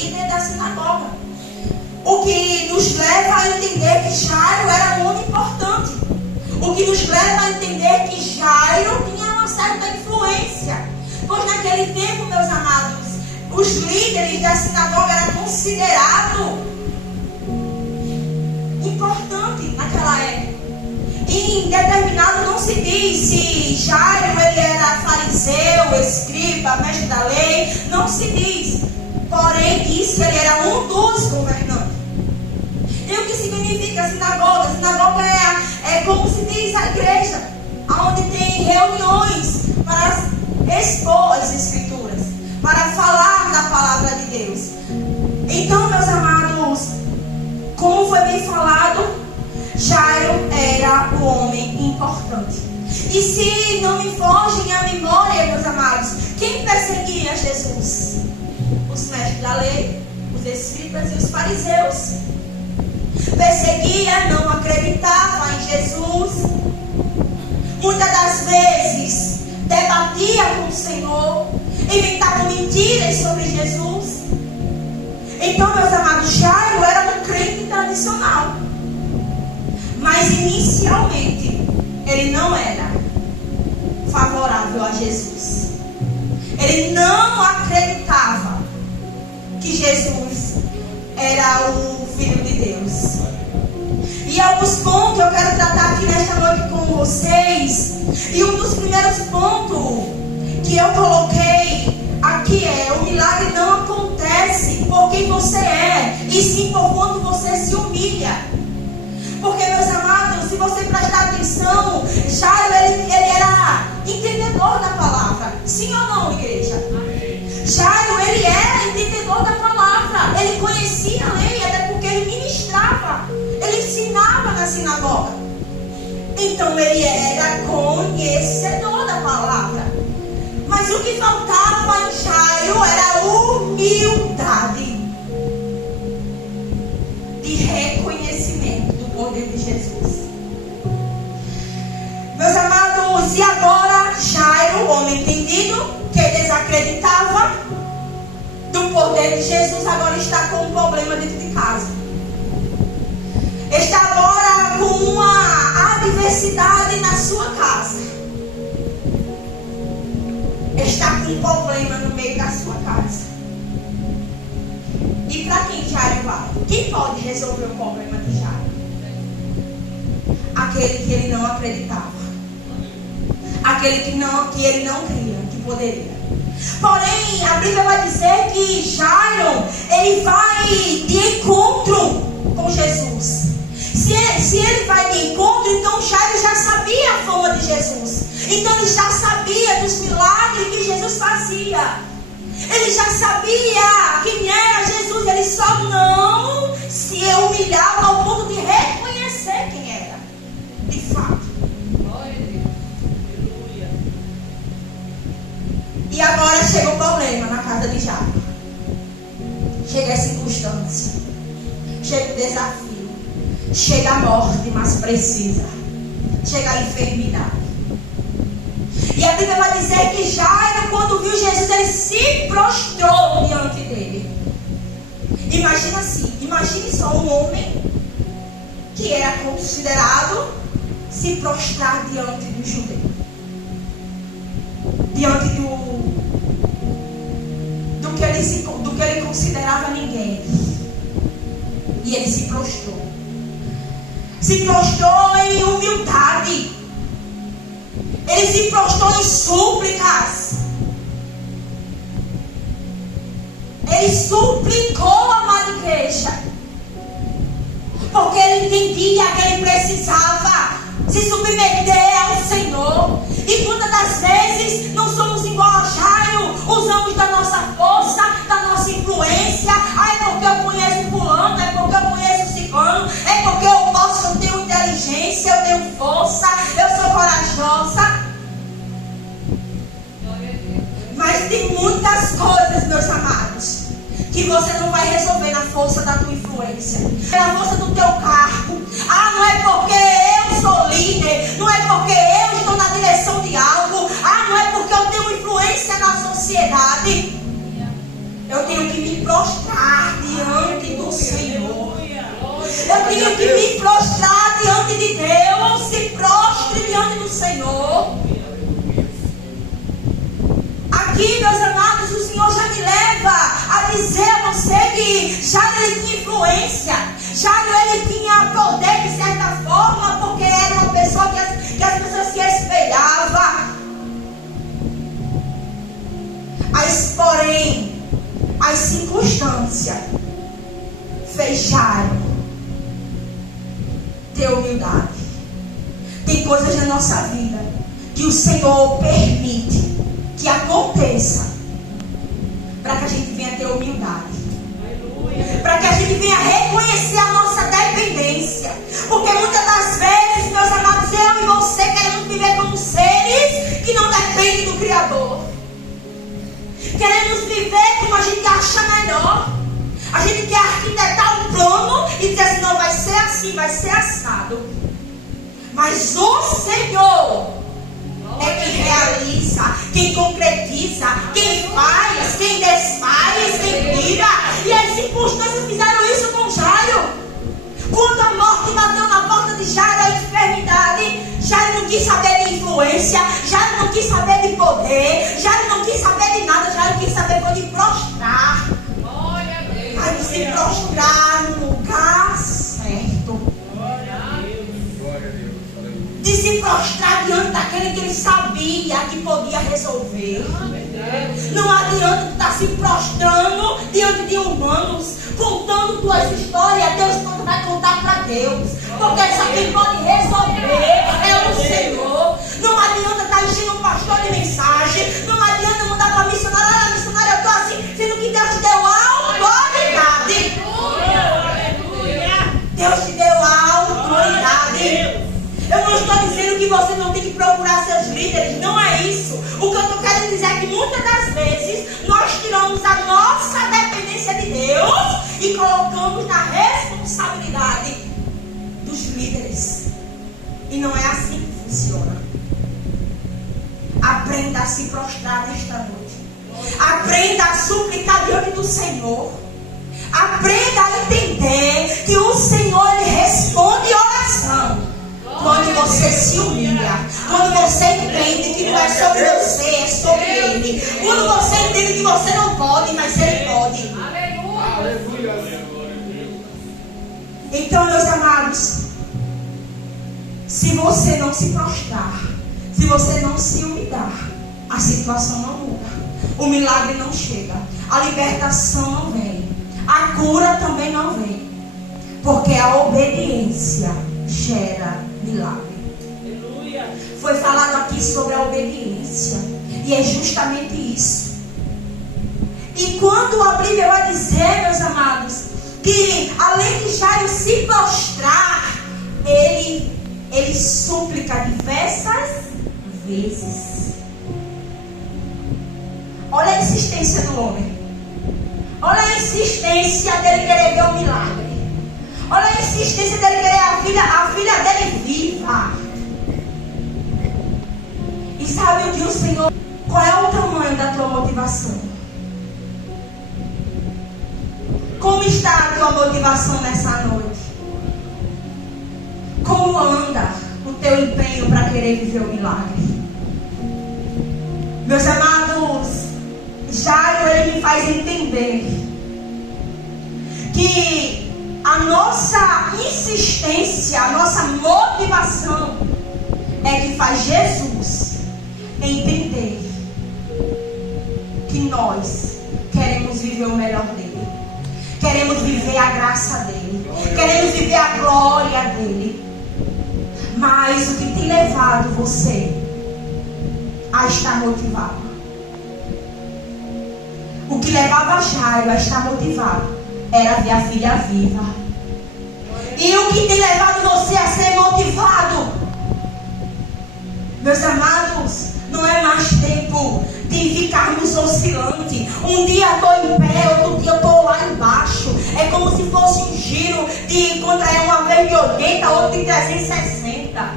líder da sinagoga. O que nos leva a entender que Jairo era um homem importante. O que nos leva a entender que Jairo tinha uma certa influência. Pois naquele tempo, meus amados, os líderes da sinagoga eram considerados importantes naquela época. E em determinado não se diz se Jairo ele era fariseu, escriba, mestre da lei. Não se diz. Porém, diz que ele era um dos governantes. E o que significa sinagoga? Sinagoga é como se diz a igreja, onde tem reuniões para expor as escrituras, para falar da palavra de Deus. Então, meus amados, como foi bem falado, Jairo era um homem importante. E se não me fogem a memória, meus amados, quem perseguia Jesus? Os mestres da lei, os escribas e os fariseus. Perseguia, não acreditava em Jesus. Muitas das vezes debatia com o Senhor, inventava mentiras sobre Jesus. Então, meus amados, Jairo era um crente tradicional. Mas inicialmente ele não era favorável a Jesus. Ele não acreditava que Jesus era o Filho de Deus. E alguns pontos eu quero tratar aqui nesta noite com vocês. E um dos primeiros pontos que eu coloquei aqui é: o milagre não acontece por quem você é, e sim por quanto você se humilha. Porque, meus amados, se você prestar atenção, Jairo ele era entendedor da palavra. Sim ou não, igreja? Jairo ele era entendedor da palavra. Ele conhecia a lei, até porque ele ministrava, ele ensinava na sinagoga. Então ele era conhecedor da palavra. Mas o que faltava em Jairo era humildade de reconhecimento do poder de Jesus. Meus amados, e agora Jairo, o homem entendido, que desacreditava do poder de Jesus, agora está com um problema dentro de casa. Está agora com uma adversidade na sua casa. Está com um problema no meio da sua casa. E para quem Jairo vai? Quem pode resolver o problema de Jairo? Aquele que ele não acreditava. Aquele que ele não cria que poderia. Porém, a Bíblia vai dizer que Jairo, ele vai de encontro com Jesus. Se ele vai de encontro, então Jairo já sabia a fama de Jesus. Então ele já sabia dos milagres que Jesus fazia. Ele já sabia quem era Jesus. Ele só não se humilhava ao ponto de reconhecer quem era, de fato. E agora chega o problema na casa de Jairo. Chega a circunstância. Chega o desafio. Chega a morte mais precisa. Chega a enfermidade. E a Bíblia vai dizer que Jairo, quando viu Jesus, ele se prostrou diante dele. Imagina assim, imagine só um homem que era considerado se prostrar diante do judeu. Diante do que ele considerava ninguém. E ele se prostrou. Se prostrou em humildade. Ele se prostrou em súplicas. Ele suplicou, amada igreja, porque ele entendia que ele precisava se submeter ao Senhor. E muitas das vezes não somos igual a Jairo, usamos da nossa força, da nossa influência. Ah, é porque eu conheço fulano, é porque eu conheço ciclano, é porque eu posso, eu tenho inteligência, eu tenho força, eu sou corajosa. Mas tem muitas coisas, meus amados, que você não vai resolver na força da tua influência, na força do teu cargo. Ah, não é porque eu sou líder, não é porque eu estou na direção de algo. Ah, não é porque eu tenho influência na sociedade. Eu tenho que me prostrar diante do Senhor. Eu tenho que me prostrar diante de Deus. Se prostre diante do Senhor. Aqui, meus amados, o Senhor já me leva a dizer a você que Jairo ele tinha influência. Jairo ele tinha poder de certa forma, porque era uma pessoa que as pessoas se espelhavam. Porém, as circunstâncias fez Jairo ter humildade. Tem coisas na nossa vida que o Senhor permite que aconteça para que a gente venha ter humildade, para que a gente venha reconhecer a nossa dependência. Porque muitas das vezes, meus amados, eu e você queremos viver como seres que não dependem do Criador. Queremos viver como a gente acha melhor. A gente quer arquitetar um plano e dizer assim, não, vai ser assim, vai ser assado. Mas o Senhor é quem realiza, quem concretiza, quem faz, quem desfaz, quem tira. E as circunstâncias fizeram isso com Jairo. Quando a morte bateu na porta de Jairo, a enfermidade, Jairo não quis saber de influência, Jairo não quis saber de poder, Jairo não quis saber de nada, Jairo quis saber de prostrar. Aí de se prostrar no lugar certo. De se prostrar diante daquele que ele sabia que podia resolver. Não adianta tu estar se prostrando diante de humanos, contando tuas histórias. Deus não vai contar para Deus, porque só quem pode resolver é o Senhor. Não adianta estar enchendo um pastor de mensagem. Não adianta mudar para missionária. Olha, missionária, eu estou assim, sendo que Deus te deu autoridade. Deus te deu autoridade. Eu não estou dizendo que você não tem que procurar seus líderes, não é isso. O que eu estou querendo dizer é que muitas das vezes nós tiramos a nossa dependência de Deus e colocamos na responsabilidade dos líderes. E não é assim que funciona. Aprenda a se prostrar nesta noite. Aprenda a suplicar diante do Senhor. Aprenda a entender que o Senhor ele responde oração. Quando você se humilha, quando você entende que não é sobre você, é sobre Ele. Quando você entende que você não pode, mas Ele pode. Aleluia. Então, meus amados, se você não se prostrar, se você não se humilhar, a situação não muda. O milagre não chega. A libertação não vem. A cura também não vem. Porque a obediência gera milagre. Aleluia. Foi falado aqui sobre a obediência. E é justamente isso. E quando a Bíblia vai dizer, meus amados, que além de Jairo se prostrar, ele súplica diversas vezes. Olha a insistência do homem. Olha a insistência dele querer ver o milagre. Olha a insistência dele querer a filha dele viva. E sabe o que o Senhor... Qual é o tamanho da tua motivação? Como está a tua motivação nessa noite? Como anda o teu empenho para querer viver o milagre? Meus amados, Jairo ele me faz entender que a nossa insistência, a nossa motivação é que faz Jesus entender que nós queremos viver o melhor dele, queremos viver a graça dele, queremos viver a glória dele. Mas o que tem levado você a estar motivado? O que levava Jairo a estar motivado era ver a filha viva. E o que tem levado você a ser motivado? Meus amados, não é mais tempo de ficarmos oscilantes. Um dia eu estou em pé, outro dia eu estou lá embaixo. É como se fosse um giro de uma vez de 80, outro de 360.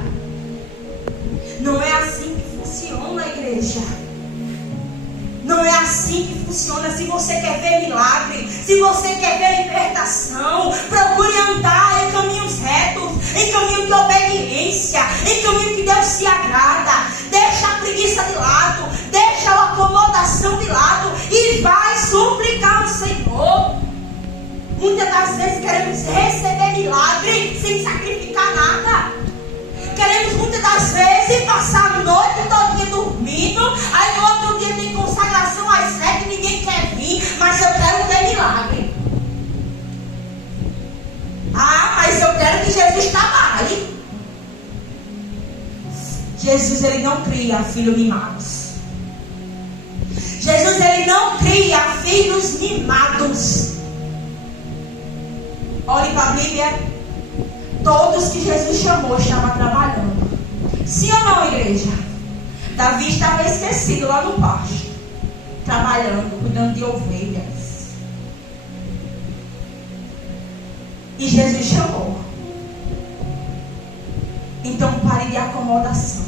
Não é assim que funciona a igreja. Não é assim que funciona. Se você quer ver milagre, se você quer ver libertação, procure andar em caminhos retos, em caminho de obediência, em caminho que Deus se agrada. Deixa a preguiça de lado, deixa a acomodação de lado e vai suplicar ao Senhor. Muitas das vezes queremos receber milagre sem sacrificar nada. Queremos muitas das vezes passar a noite todinha dormindo. Aí no outro dia tem consagração às 7 e ninguém quer vir. Mas eu quero ter milagre. Ah, mas eu quero que Jesus trabalhe. Jesus, ele não cria filhos mimados. Jesus, ele não cria filhos mimados. Olhe para a Bíblia. Todos que Jesus chamou estavam trabalhando. Sim ou não, igreja? Davi estava esquecido lá no pasto, trabalhando, cuidando de ovelhas. E Jesus chamou. Então pare de acomodação.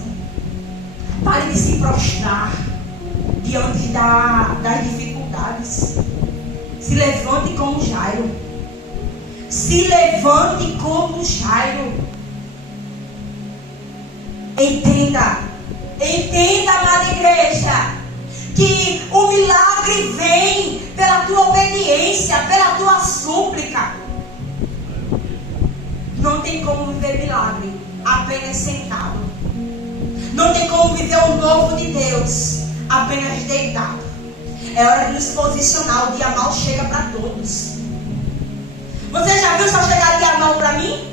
Pare de se prostrar diante das dificuldades. Se levante como Jairo. Se levante como Jairo. Entenda, amada igreja, que o milagre vem pela tua obediência, pela tua súplica. Não tem como viver milagre apenas sentado. Não tem como viver o novo de Deus apenas deitado. É hora de nos posicionar. O dia mal chega para todos. Você já viu só chegar dia mal para mim?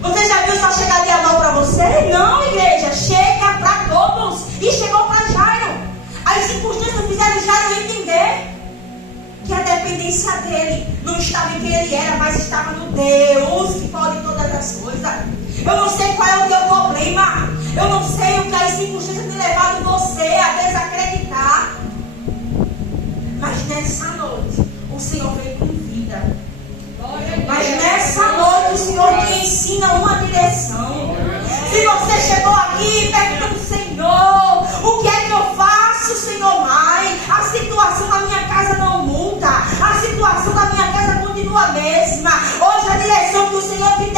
Você já viu só chegar dia mal para você? Não, igreja, chega para todos. E chegou para Jairo. As circunstâncias fizeram Jairo entender que a dependência dele não estava em quem ele era, mas estava no Deus que pode todas as coisas. Eu não sei qual é o teu problema. Eu não sei o que as circunstâncias têm levado você a desacreditar. Mas nessa noite, o Senhor veio com vida. Mas nessa noite o Senhor te ensina uma direção. Se você chegou aqui perguntando, Senhor, o que é que eu faço, Senhor, mãe? A situação da minha casa não muda. A situação da minha casa continua a mesma. Hoje a direção que o Senhor te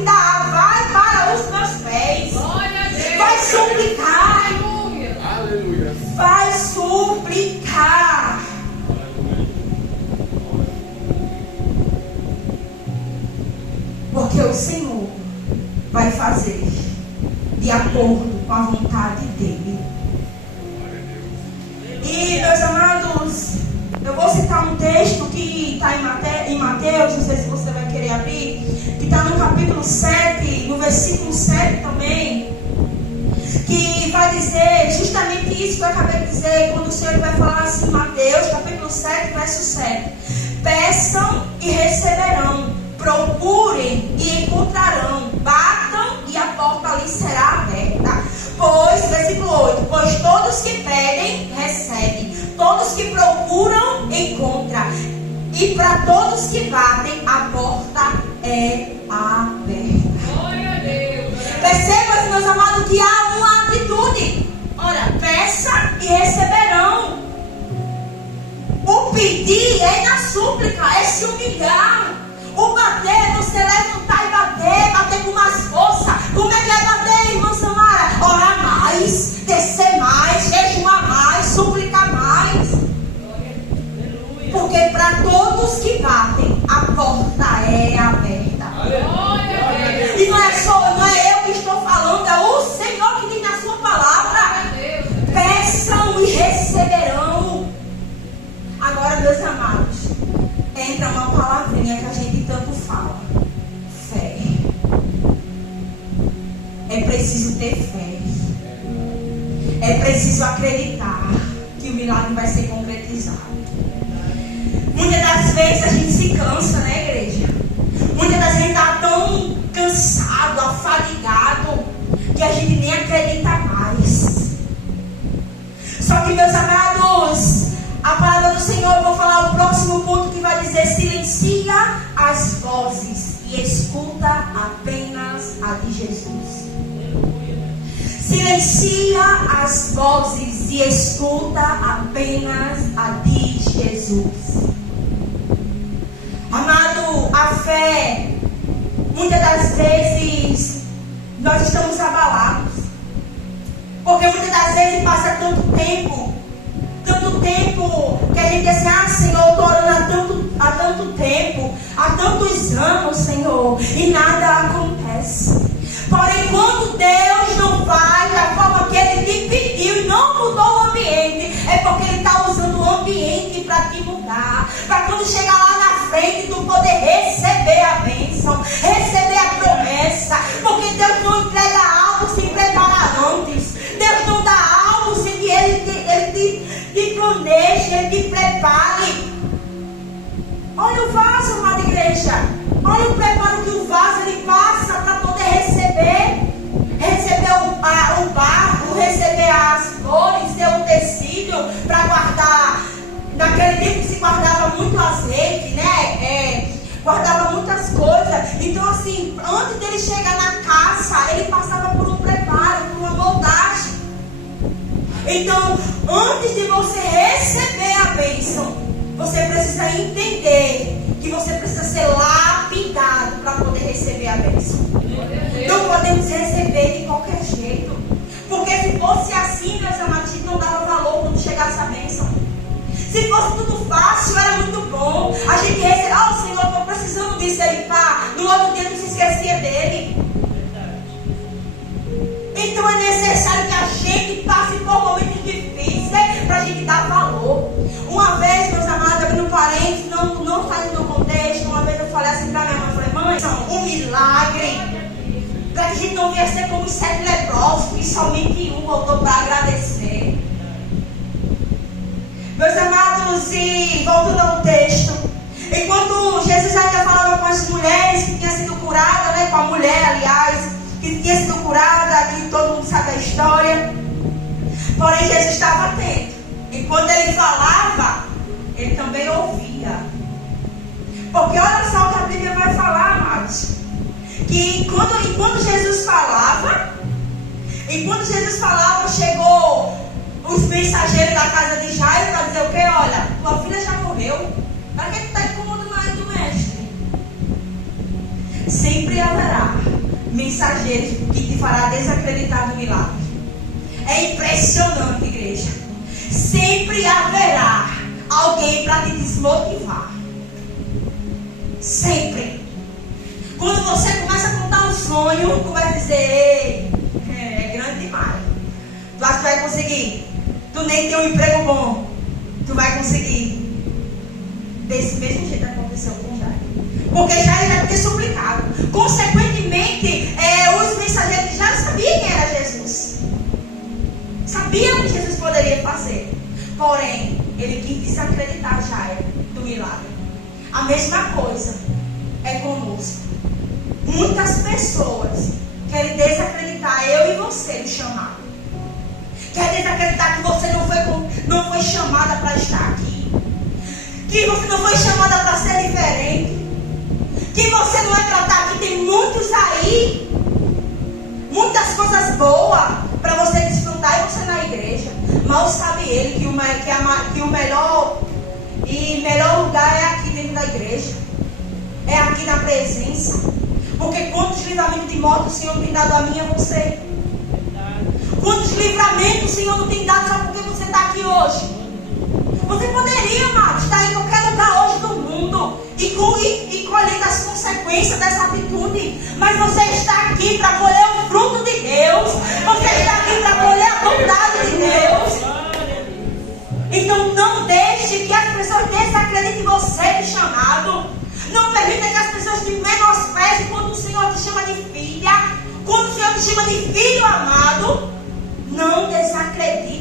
dá, vai para os meus pés. Vai suplicar. Vai suplicar. Porque o Senhor vai fazer de acordo com a vontade dEle. E, meus amados, eu vou citar um texto que está em Mateus, não sei se você vai querer abrir, que está no capítulo 7, no versículo 7 também, que vai dizer justamente isso que eu acabei de dizer, quando o Senhor vai falar assim, Mateus, capítulo 7, verso 7. Peçam e receberão. Procurem e encontrarão, batam e a porta lhes será aberta. Pois, versículo 8, pois todos que pedem, recebem, todos que procuram, encontram, e para todos que batem, a porta é aberta. Glória a Deus. Perceba, meus amados, que há uma atitude. Olha, peça e receberão. O pedir é na súplica, é se humilhar. O bater, você levantar e bater com mais força. Como é que é bater, irmã Samara? Orar mais, descer mais, jejuar mais, suplicar mais. Porque para todos que batem, a porta é aberta. E não é eu que estou falando, é o Senhor que diz na sua palavra. Peçam e receberão. Agora, meus amados, entra uma palavrinha que a gente tanto fala: fé. É preciso ter fé. É preciso acreditar que o milagre vai ser concretizado. Muitas das vezes a gente se cansa, né, igreja? Muitas das vezes está tão cansado, afadigado, que a gente nem acredita mais. Só que, meus amados, a palavra do Senhor, eu vou falar o próximo ponto que vai dizer: silencia as vozes e escuta apenas a de Jesus. Silencia as vozes se escuta apenas a de Jesus. Amado, a fé, muitas das vezes, nós estamos abalados. Porque muitas das vezes passa tanto tempo que a gente diz assim, Senhor, eu estou orando há tanto tempo, há tantos anos, Senhor, e nada acontece. Porém, quando Deus não faz da forma que Ele te pediu e não mudou o ambiente, é porque Ele está usando o ambiente para te mudar. Para quando chegar lá na frente, tu poder receber a bênção, receber a promessa. Porque Deus não entrega algo sem preparar antes. Deus não dá algo sem que Ele te planeje, Ele te prepare. Olha o vaso, amada igreja. Olha o preparo que o vaso ele passa para poder receber o barro, receber as flores, ter o tecido para guardar. Naquele tempo se guardava muito azeite, né? Guardava muitas coisas. Então, assim, antes dele chegar na caça, ele passava por um preparo, por uma moldagem. Então, antes de você receber a bênção, você precisa entender que você precisa ser lapidado para poder receber a bênção. Não podemos receber de qualquer jeito. Porque se fosse assim, meus amados, a gente não dava valor quando chegasse a bênção. Se fosse tudo fácil, era muito bom. A gente recebia, Senhor, eu estou precisando disso. Ele pá, no outro dia não se esquecia dele. Então é necessário que a gente passe por momentos difíceis para a gente dar valor. Uma vez, meus amados, abrindo parênteses, não faz no contexto. Uma vez eu falei assim para minha mãe, mãe, um milagre, para que a gente não venha ser como os 7 leprosos, que somente um voltou para agradecer. Meus amados, e voltando ao texto, enquanto Jesus ainda falava com as mulheres que tinha sido curada, né, com a mulher, aliás, que tinha sido curada, que todo mundo sabe a história, porém Jesus estava atento. Enquanto ele falava, ele também ouvia. Porque olha só o que a Bíblia vai falar, amados. Que enquanto Jesus falava, chegou os mensageiros da casa de Jairo para dizer o quê? Olha, tua filha já morreu. Para que tu está incomodando aí do mestre? Sempre haverá mensageiros que te fará desacreditar do milagre. É impressionante, igreja. Sempre haverá alguém para te desmotivar. Sempre. Quando você começa a contar um sonho, tu vai dizer, ei, é grande demais. Tu acha que vai conseguir? Tu nem tem um emprego bom. Tu vai conseguir. Desse mesmo jeito aconteceu com Jairo. Porque Jairo já tinha suplicado. Consequentemente, os mensageiros de Jairo sabiam quem era Jesus. Sabiam o que Jesus poderia fazer. Porém, ele quis desacreditar Jairo do milagre. A mesma coisa é conosco. Muitas pessoas querem desacreditar eu e você do chamado. Querem desacreditar que você não foi chamada para estar aqui. Que você não foi chamada para ser diferente. Que você não é para estar aqui. Tem muitos aí. Muitas coisas boas para você desfrutar e você na igreja. Mal sabe ele que o melhor lugar é aqui dentro da igreja. É aqui na presença. Porque quantos livramentos de morte o Senhor tem dado a mim e a você? Quantos livramentos o Senhor não tem dado só porque você está aqui hoje? Você poderia, amados, estar em qualquer lugar hoje do mundo e colher as consequências dessa atitude. Mas você está aqui para colher o fruto de Deus. Você está aqui para colher a bondade de Deus. Então não deixe que as pessoas desacreditem em você de chamado. Não permita que as pessoas te menosprezem quando o Senhor te chama de filha. Quando o Senhor te chama de filho amado. Não desacredite.